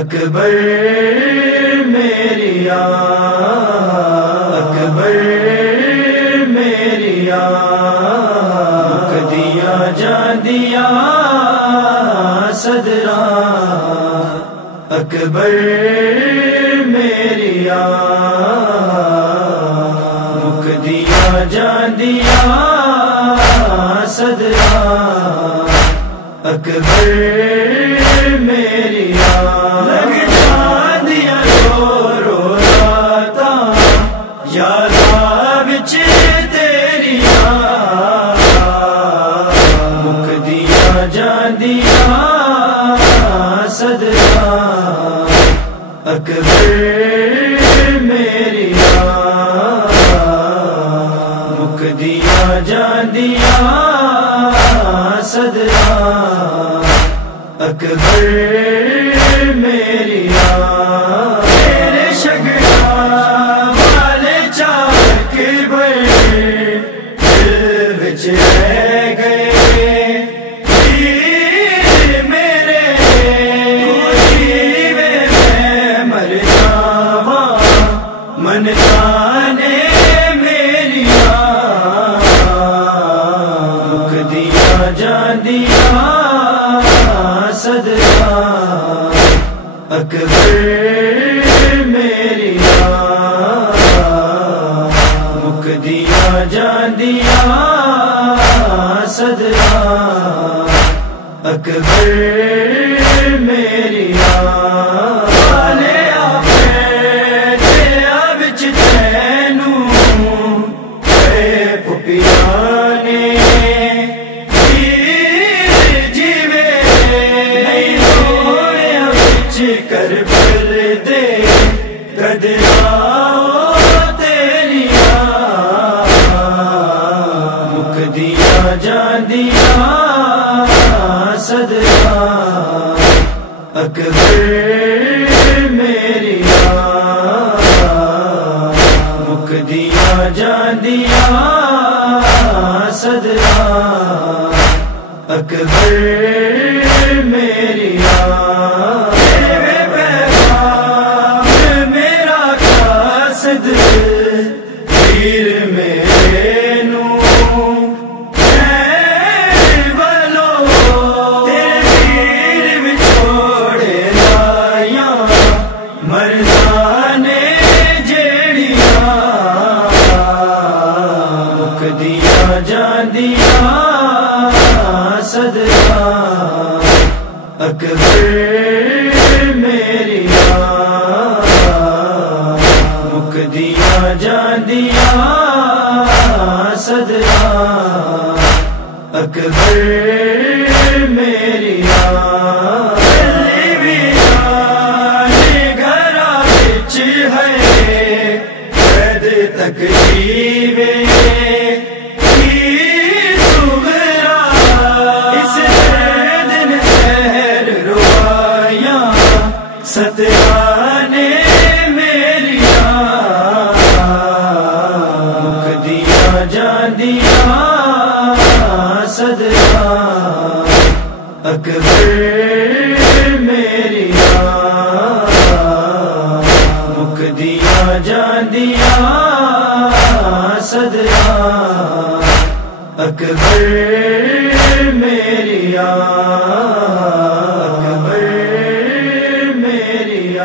اکبر میری اکبر میری مک دیا جان دیا صدرا اکبر میری مک دیا جان دیا صدرا اکبر میری لگ جان دیا رو رو راتا یادا وچ تیری مک دیا جان دیا صدرا اکبر میری مک دیا جان دیا صدرا اکبر میری تیرے شگڑا والے چاک بر دل وچ رہ گئے میرے تو جیوے میں مر جاواں من جانے میری مک دیا جان دیا صدرا اکبر میری مک دیا جان دیا صدرا اکبر میری والے آپیا وچ تینوں اے پپیانے کر پر دے قدرا تیری مک دیا جان دیا صدرا اکبر میری مک دیا جان دیا صدرا اکبر میری پیر میرے نو والو تیرے پیر میں چھوڑے لائیاں مردانے جیڑیاں مک دیا جان دیا صدرا اکبر میری مک دیا جان دیا صدرا اکبر میری گھرا بچ ہے قید تک جیوے صغرا اس دن سحر روایاں سترانے جان دیا صدرا اکبر میری مک دیا جان دیا صدرا اکبر میری اکبر میری